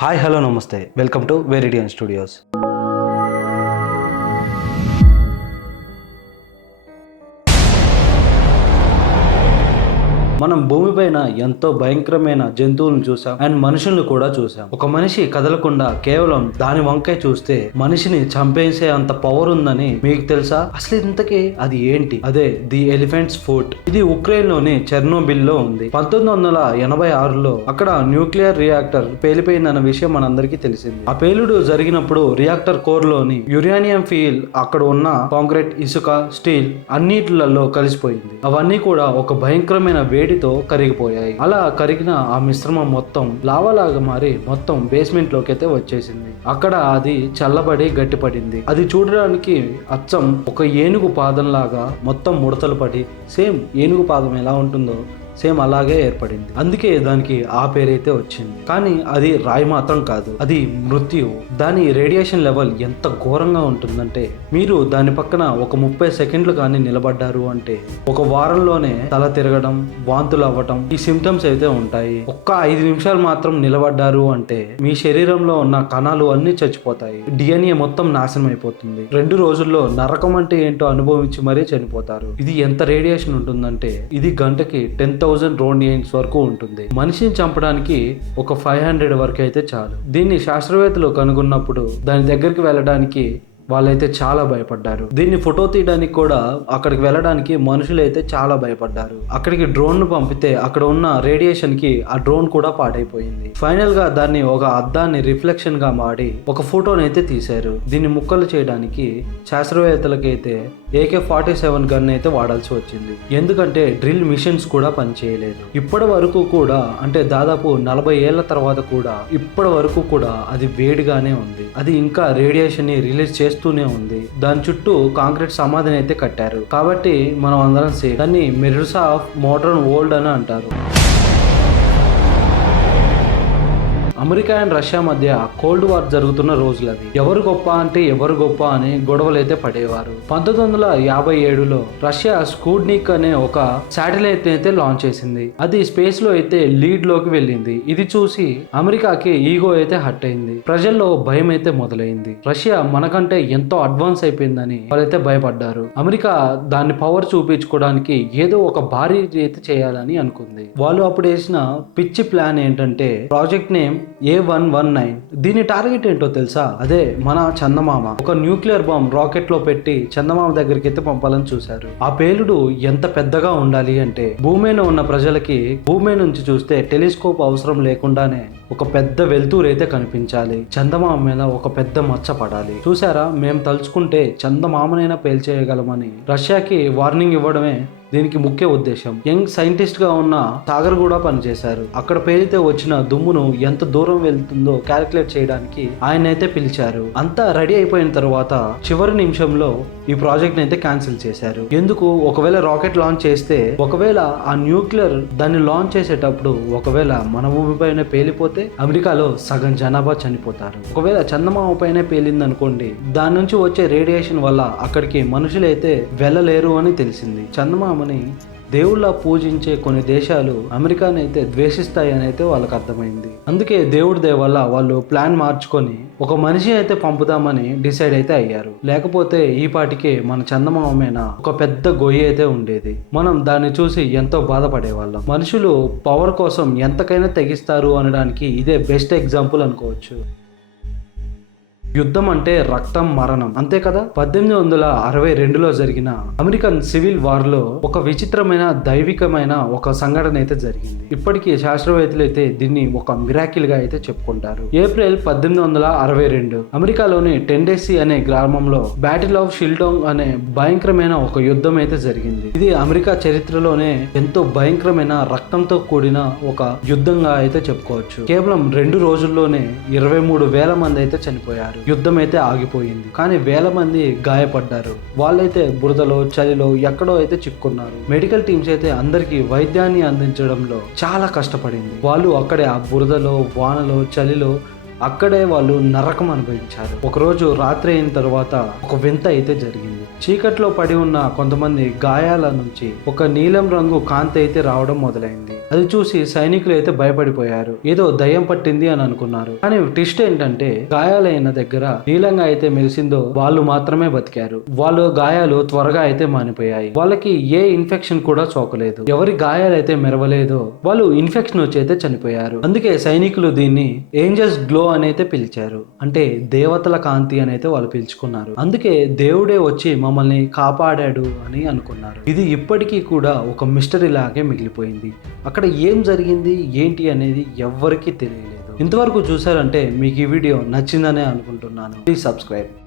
Hi hello నమస్తే welcome to వెరిడియన్ studios. మనం భూమిపైన ఎంతో భయంకరమైన జంతువులను చూసాం అండ్ మనుషులను కూడా చూసాం. ఒక మనిషి కదలకుండా కేవలం దాని వంకే చూస్తే మనిషిని చంపేసే అంత పవర్ ఉందని మీకు తెలుసా? అసలు ఇంతకీ అది ఏంటి? అదే ది ఎలిఫెంట్స్ ఫుట్. ఇది ఉక్రెయిన్ లోని చెర్నోబిల్ లో ఉంది. 1986లో అక్కడ న్యూక్లియర్ రియాక్టర్ పేలిపోయిందన్న విషయం మనందరికీ తెలిసింది. ఆ పేలుడు జరిగినప్పుడు రియాక్టర్ కోర్ లోని యురేనియం ఫీల్ అక్కడ ఉన్న కాంక్రీట్, ఇసుక, స్టీల్ అన్నిటిలలో కలిసిపోయింది. అవన్నీ కూడా ఒక భయంకరమైన వేడితో కరిగిపోయాయి. అలా కరిగిన ఆ మిశ్రమం మొత్తం లావాలాగా మారి మొత్తం బేస్మెంట్ లోకి అయితే వచ్చేసింది. అక్కడ అది చల్లబడి గట్టిపడింది. అది చూడడానికి అచ్చం ఒక ఏనుగు పాదం లాగా మొత్తం ముడతలు పడి సేమ్ ఏనుగు పాదం ఎలా ఉంటుందో సేమ్ అలాగే ఏర్పడింది. అందుకే దానికి ఆ పేరైతే వచ్చింది. కానీ అది రాయి మాత్రం కాదు, అది మృత్యువు. దాని రేడియేషన్ లెవెల్ ఎంత ఘోరంగా ఉంటుందంటే మీరు దాని పక్కన ఒక 30 సెకండ్లు కానీ నిలబడ్డారు అంటే ఒక వారంలోనే తల తిరగడం, వాంతులు అవ్వటం ఈ సిమ్టమ్స్ అయితే ఉంటాయి. ఒక్క 5 నిమిషాలు మాత్రం నిలబడ్డారు అంటే మీ శరీరంలో ఉన్న కణాలు అన్ని చచ్చిపోతాయి. డిఎన్ఏ మొత్తం నాశనం అయిపోతుంది. 2 రోజుల్లో నరకం అంటే ఏంటో అనుభవించి మరీ చనిపోతారు. ఇది ఎంత రేడియేషన్ ఉంటుందంటే ఇది గంటకి 10,000 రౌండ్ వరకు ఉంటుంది. మనిషిని చంపడానికి ఒక 500 వరకు అయితే చాలు. దీన్ని శాస్త్రవేత్తలు కనుగొన్నప్పుడు దాని దగ్గరికి వెళ్ళడానికి వాళ్ళైతే చాలా భయపడ్డారు. దీన్ని ఫోటో తీయడానికి కూడా అక్కడికి వెళ్ళడానికి మనుషులైతే చాలా భయపడ్డారు. అక్కడికి డ్రోన్ ను పంపితే అక్కడ ఉన్న రేడియేషన్ కి ఆ డ్రోన్ కూడా పాడైపోయింది. ఫైనల్ గా దాన్ని ఒక అద్దాన్ని రిఫ్లెక్షన్ గా మాడి ఒక ఫోటోని అయితే తీశారు. దీన్ని ముక్కలు చేయడానికి శాస్త్రవేత్తలకైతే AK-47 గన్ అయితే వాడాల్సి వచ్చింది. ఎందుకంటే డ్రిల్ మిషన్స్ కూడా పనిచేయలేదు. ఇప్పటి వరకు కూడా అంటే దాదాపు 40 ఏళ్ల తర్వాత కూడా ఇప్పటి వరకు కూడా అది వేడిగానే ఉంది. అది ఇంకా రేడియేషన్ ని రిలీజ్ చేస్తూనే ఉంది. దాని చుట్టూ కాంక్రీట్ సమాధిని అయితే కట్టారు. కాబట్టి మనం అందరం సేఫ్. దాన్ని మిర్రర్స్ ఆఫ్ మోడర్న్ వరల్డ్ అని అంటారు. అమెరికా అండ్ రష్యా మధ్య కోల్డ్ వార్ జరుగుతున్న రోజులు అవి. ఎవరు గొప్ప అంటే ఎవరు గొప్ప అని గొడవలు అయితే పడేవారు. 1957లో రష్యా స్కూడ్నిక్ అనే ఒక శాటిలైట్ అయితే లాంచ్ చేసింది. అది స్పేస్ లో అయితే లీడ్ లోకి వెళ్ళింది. ఇది చూసి అమెరికాకి ఈగో అయితే హట్ అయింది. ప్రజల్లో భయం అయితే మొదలైంది. రష్యా మనకంటే ఎంతో అడ్వాన్స్ అయిపోయిందని వాళ్ళైతే భయపడ్డారు. అమెరికా దాన్ని పవర్ చూపించుకోవడానికి ఏదో ఒక భారీ అయితే చేయాలని అనుకుంది. వాళ్ళు అప్పుడు వేసిన పిచ్చి ప్లాన్ ఏంటంటే ప్రాజెక్ట్ నేమ్ A119. దీని టార్గెట్ ఏంటో తెలుసా? అదే మన చందమామ. ఒక న్యూక్లియర్ బాంబ్ రాకెట్ లో పెట్టి చందమామ దగ్గరికి అయితే పంపాలని చూశారు. ఆ పేలుడు ఎంత పెద్దగా ఉండాలి అంటే భూమి మీద ఉన్న ప్రజలకి భూమి నుంచి చూస్తే టెలిస్కోప్ అవసరం లేకుండానే ఒక పెద్ద వెలుతురు అయితే కనిపించాలి. చందమామ మీద ఒక పెద్ద మచ్చ పడాలి. చూసారా, మేము తలుచుకుంటే చందమామనైనా పేల్చేయగలమని రష్యాకి వార్నింగ్ ఇవ్వడమే దీనికి ముఖ్య ఉద్దేశం. యంగ్ సైంటిస్ట్ గా ఉన్న సాగర్ కూడా పనిచేశారు. అక్కడ పేలితే వచ్చిన దుమ్మును ఎంత దూరం వెళ్తుందో క్యాలిక్యులేట్ చేయడానికి ఆయన అయితే పిలిచారు. అంతా రెడీ అయిపోయిన తర్వాత చివరి నిమిషంలో ఈ ప్రాజెక్ట్ అయితే క్యాన్సిల్ చేశారు. ఎందుకు? ఒకవేళ రాకెట్ లాంచ్ చేస్తే ఒకవేళ ఆ న్యూక్లియర్ దాన్ని లాంచ్ చేసేటప్పుడు ఒకవేళ మన భూమి పైన పేలిపోతే అమెరికాలో సగం జనాభా చనిపోతారు. ఒకవేళ చందమామ పైన పేలింది అనుకోండి, దాని నుంచి వచ్చే రేడియేషన్ వల్ల అక్కడికి మనుషులైతే వెళ్ళలేరు అని తెలిసింది. చందమామని దేవుళ్ళ పూజించే కొన్ని దేశాలు అమెరికాని అయితే ద్వేషిస్తాయని అయితే వాళ్ళకి అర్థమైంది. అందుకే దేవుడి దయ వల్ల వాళ్ళు ప్లాన్ మార్చుకొని ఒక మనిషి అయితే పంపుదామని డిసైడ్ అయితే అయ్యారు. లేకపోతే ఈ పాటికే మన చందమామ మీద ఒక పెద్ద గొయ్యి అయితే ఉండేది. మనం దాన్ని చూసి ఎంతో బాధపడేవాళ్ళం. మనుషులు పవర్ కోసం ఎంతకైనా తెగిస్తారు అనడానికి ఇదే బెస్ట్ ఎగ్జాంపుల్ అనుకోవచ్చు. యుద్ధం అంటే రక్తం, మరణం, అంతే కదా. 1862లో జరిగిన అమెరికన్ సివిల్ వార్ లో ఒక విచిత్రమైన దైవికమైన ఒక సంఘటన అయితే జరిగింది. ఇప్పటికీ శాస్త్రవేత్తలు అయితే దీన్ని ఒక మిరాకిల్ గా అయితే చెప్పుకుంటారు. ఏప్రిల్ 1862 అమెరికాలోని టెండెస్సీ అనే గ్రామంలో బ్యాటిల్ ఆఫ్ షిల్డోంగ్ అనే భయంకరమైన ఒక యుద్ధం అయితే జరిగింది. ఇది అమెరికా చరిత్రలోనే ఎంతో భయంకరమైన రక్తంతో కూడిన ఒక యుద్ధంగా అయితే చెప్పుకోవచ్చు. కేవలం 2 రోజుల్లోనే 23,000 మంది అయితే చనిపోయారు. యుద్ధం అయితే ఆగిపోయింది. కానీ వేల మంది గాయపడ్డారు. వాళ్ళైతే బురదలో, చలిలో ఎక్కడో అయితే చిక్కున్నారు. మెడికల్ టీమ్స్ అయితే అందరికీ వైద్యాన్ని అందించడంలో చాలా కష్టపడింది. వాళ్ళు అక్కడే ఆ బురదలో, వానలో, చలిలో అక్కడే వాళ్ళు నరకం అనుభవించారు. ఒకరోజు రాత్రి అయిన తర్వాత ఒక వింత అయితే జరిగింది. చీకట్లో పడి ఉన్న కొంతమంది గాయాల నుంచి ఒక నీలం రంగు కాంతి అయితే రావడం మొదలైంది. అది చూసి సైనికులు అయితే భయపడిపోయారు. ఏదో దయ్యం పట్టింది అని అనుకున్నారు. కానీ ట్విస్ట్ ఏంటంటే గాయాలైన దగ్గర నీలంగా అయితే మెరిసిందో వాళ్ళు మాత్రమే బతికారు. వాళ్ళు గాయాలు త్వరగా అయితే మానిపోయాయి. వాళ్ళకి ఏ ఇన్ఫెక్షన్ కూడా సోకలేదు. ఎవరి గాయాలైతే మెరవలేదో వాళ్ళు ఇన్ఫెక్షన్ వచ్చి అయితే చనిపోయారు. అందుకే సైనికులు దీన్ని ఏంజల్స్ గ్లో అని అయితే పిలిచారు. అంటే దేవతల కాంతి అని అయితే వాళ్ళు పిలుచుకున్నారు. అందుకే దేవుడే వచ్చి మమ్మల్ని కాపాడాడు అని అనుకున్నారు. ఇది ఇప్పటికీ కూడా ఒక మిస్టరీ లాగే మిగిలిపోయింది. అక్కడ ఏం జరిగింది ఏంటి అనేది ఎవ్వరికీ తెలియలేదు. ఇంతవరకు చూసారంటే మీకు ఈ వీడియో నచ్చిందనే అనుకుంటున్నాను. Please subscribe.